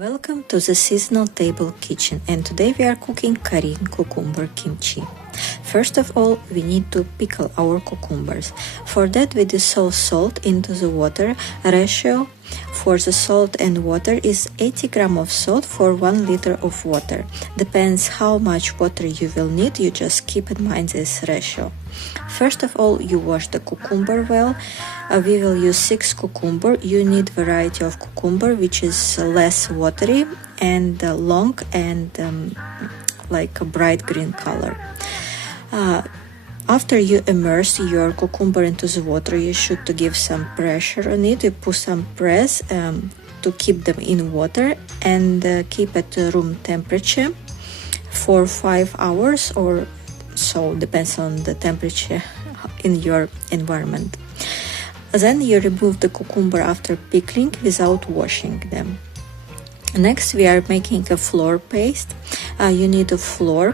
Welcome to the seasonal table kitchen, and today we are cooking Korean cucumber kimchi. First of all, we need to pickle our cucumbers. For that, we dissolve salt into the water. Ratio for the salt and water is 80 grams of salt for 1 liter of water. Depends how much water you will need, you just keep in mind this ratio. First of all, you wash the cucumber well. We will use 6 cucumber. You need variety of cucumber which is less watery and long and like a bright green color. After you immerse your cucumber into the water, you should to give some pressure on it. You put some press to keep them in water and keep at room temperature for 5 hours or so, depends on the temperature in your environment. Then you remove the cucumber after pickling without washing them. Next, we are making a flour paste. You need a flour,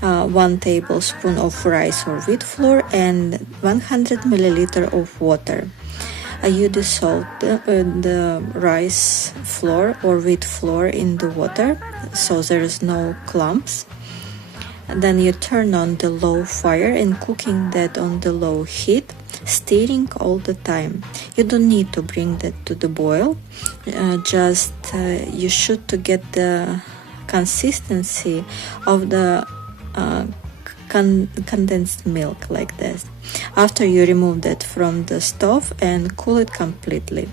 1 tablespoon of rice or wheat flour, and 100 milliliter of water. You dissolve the rice flour or wheat flour in the water so there is no clumps. And then you turn on the low fire and cooking that on the low heat, stirring all the time. You don't need to bring that to the boil, just you should to get the consistency of the condensed milk like this. After you remove that from the stove and cool it completely.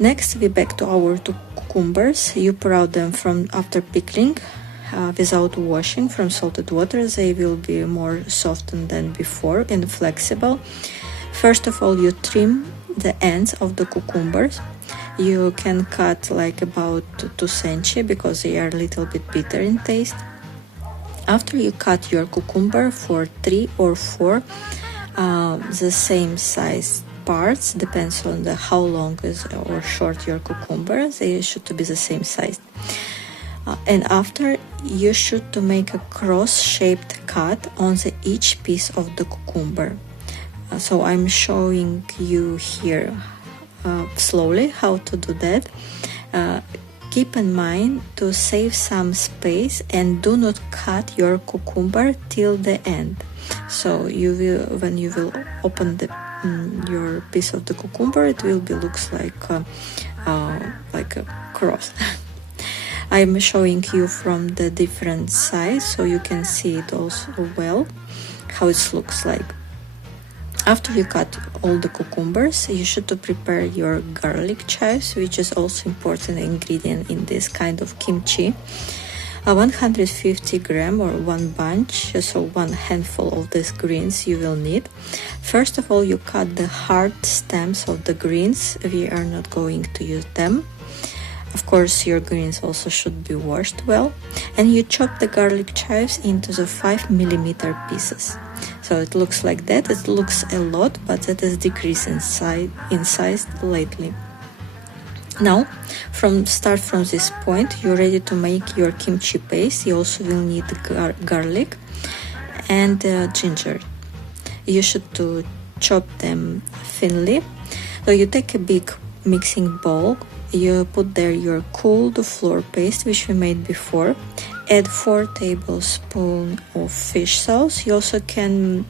Next, we back to our 2 cucumbers. You pour out them from after pickling without washing from salted water. They will be more softened than before and flexible. First of all, you trim the ends of the cucumbers. You can cut like about 2 cm because they are a little bit bitter in taste. After you cut your cucumber for 3 or 4 the same size parts, depends on how long is or short your cucumber, they should to be the same size. And after you should to make a cross-shaped cut on each piece of the cucumber. So I'm showing you here slowly how to do that. Keep in mind to save some space and do not cut your cucumber till the end. So you will, when you will open your piece of the cucumber, it will be looks like a cross. I'm showing you from the different size so you can see it also well how it looks like. After you cut all the cucumbers, you should to prepare your garlic chives, which is also important ingredient in this kind of kimchi. 150 gram or 1 bunch, so 1 handful of these greens you will need. First of all, you cut the hard stems of the greens. We are not going to use them. Of course, your greens also should be washed well. And you chop the garlic chives into the 5mm pieces. So it looks like that. It looks a lot, but it is decreasing in size lately. Now, start from this point, you're ready to make your kimchi paste. You also will need garlic and ginger. You should to chop them thinly. So you take a big mixing bowl. You put there your cooled flour paste which we made before. Add 4 tablespoons of fish sauce. You also can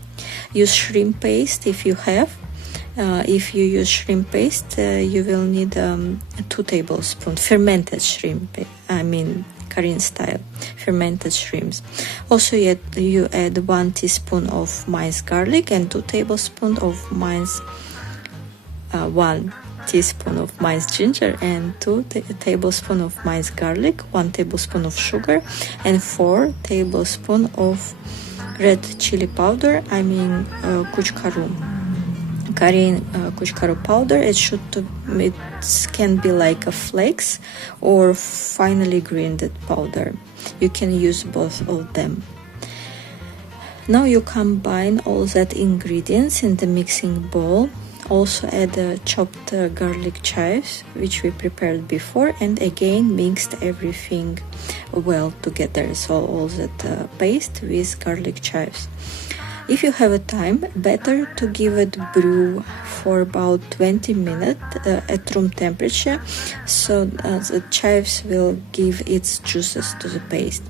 use shrimp paste if you have. If you use shrimp paste, you will need 2 tablespoons fermented shrimp. Korean style fermented shrimps. Also, you add 1 teaspoon of minced garlic and 2 tablespoons of minced 1 teaspoon of minced ginger and 2 tablespoons of minced garlic, 1 tablespoon of sugar, and 4 tablespoons of red chili powder. Gochugaru. Korean Gochugaru powder. It can be like a flakes or finely grinded powder. You can use both of them. Now you combine all that ingredients in the mixing bowl. Also add chopped garlic chives which we prepared before, and again mixed everything well together. So all that paste with garlic chives. If you have a time, better to give it brew for about 20 minutes at room temperature, so the chives will give its juices to the paste.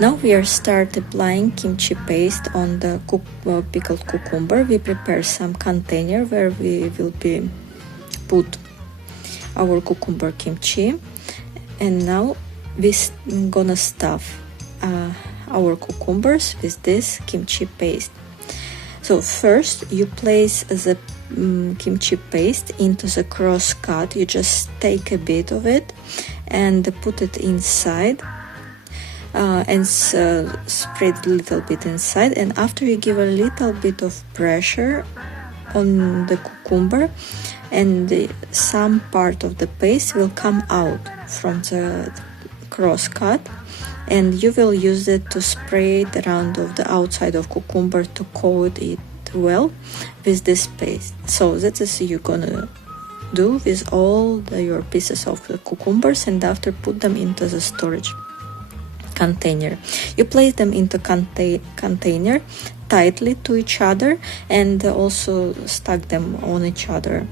Now we are start applying kimchi paste on the pickled cucumber. We prepare some container where we will be put our cucumber kimchi, and now we're gonna stuff our cucumbers with this kimchi paste. So first you place the kimchi paste into the cross cut. You just take a bit of it and put it inside and spread a little bit inside, and after you give a little bit of pressure on the cucumber, and some part of the paste will come out from the cross cut, and you will use it to spray it around of the outside of cucumber to coat it well with this paste. So that is you're gonna do with all your pieces of the cucumbers, and after put them into the storage container. You place them into container tightly to each other, and also stack them on each other.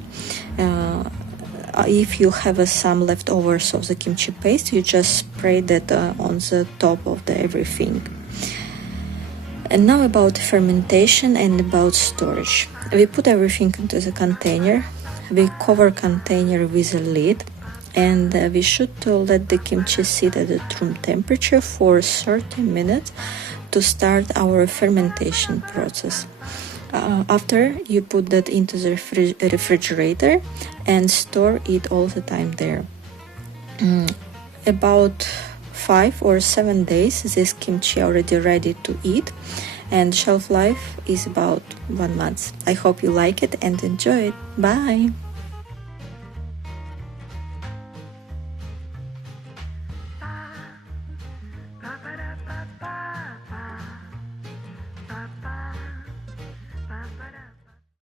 If you have some leftovers of the kimchi paste, you just spray that on the top of everything. And now about fermentation and about storage. We put everything into the container. We cover container with a lid, and we should let the kimchi sit at room temperature for 30 minutes to start our fermentation process. After, you put that into the refrigerator and store it all the time there. About 5 or 7 days, this kimchi already ready to eat, and shelf life is about 1 month. I hope you like it and enjoy it. Bye!